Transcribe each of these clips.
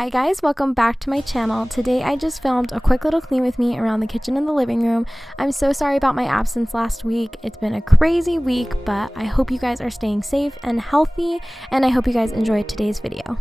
Hi guys, welcome back to my channel. Today I just filmed a quick little clean with me around the kitchen and the living room. I'm so sorry about my absence last week. It's been a crazy week, but I hope you guys are staying safe and healthy, and I hope you guys enjoyed today's video.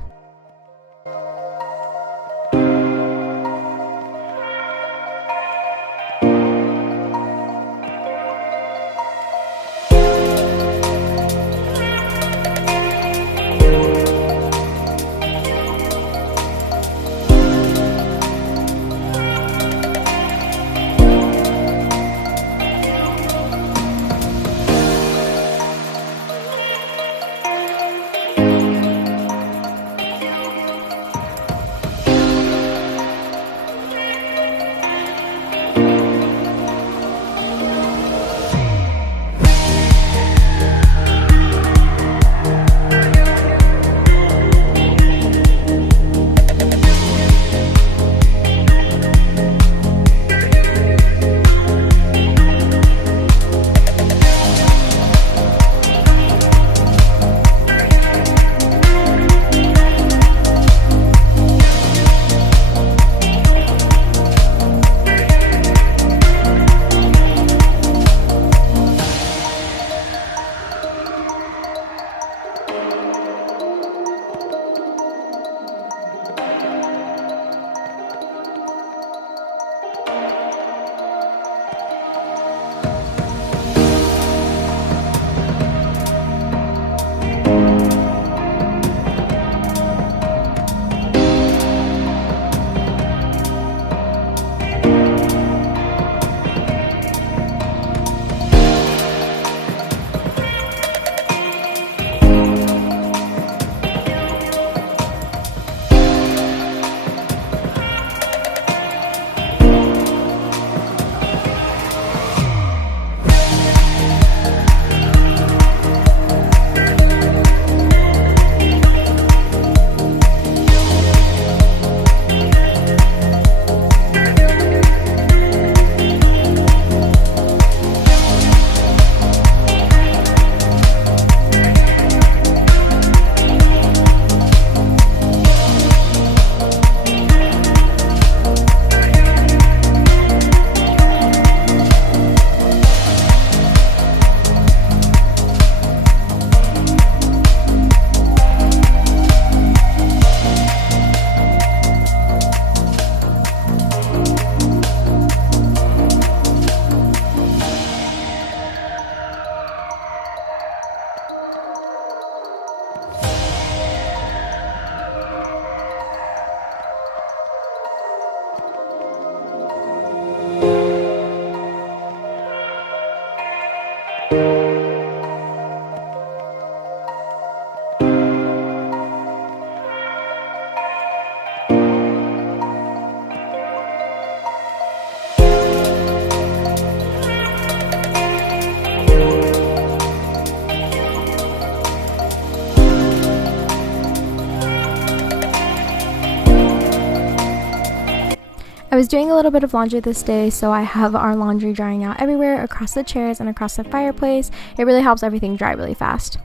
I was doing a little bit of laundry this day, so I have our laundry drying out everywhere, across the chairs and across the fireplace. It really helps everything dry really fast.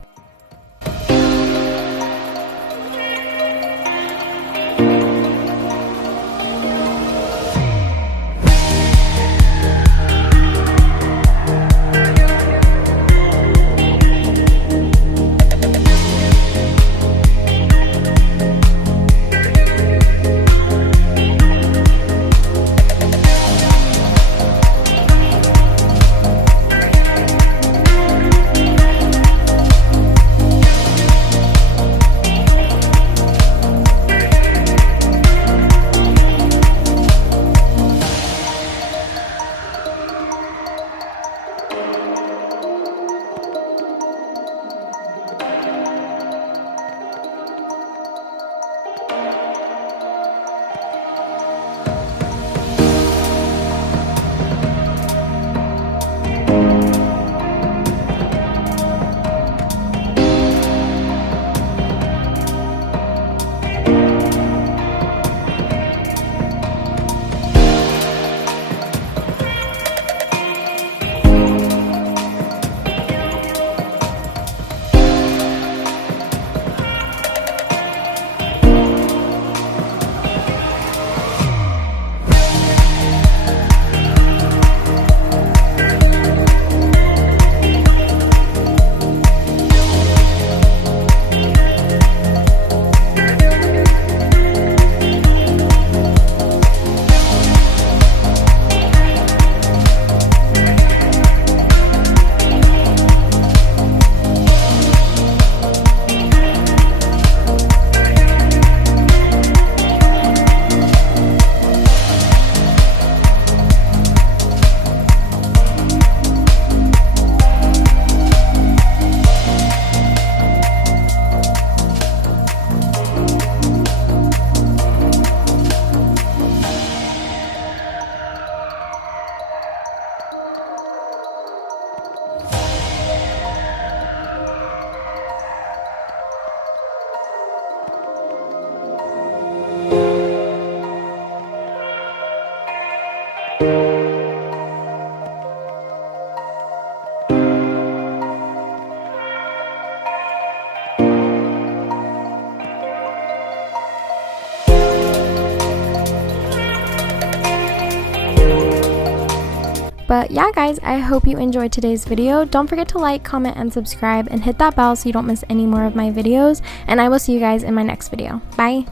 But yeah guys, I hope you enjoyed today's video. Don't forget to like, comment, and subscribe, and hit that bell so you don't miss any more of my videos, and I will see you guys in my next video. Bye!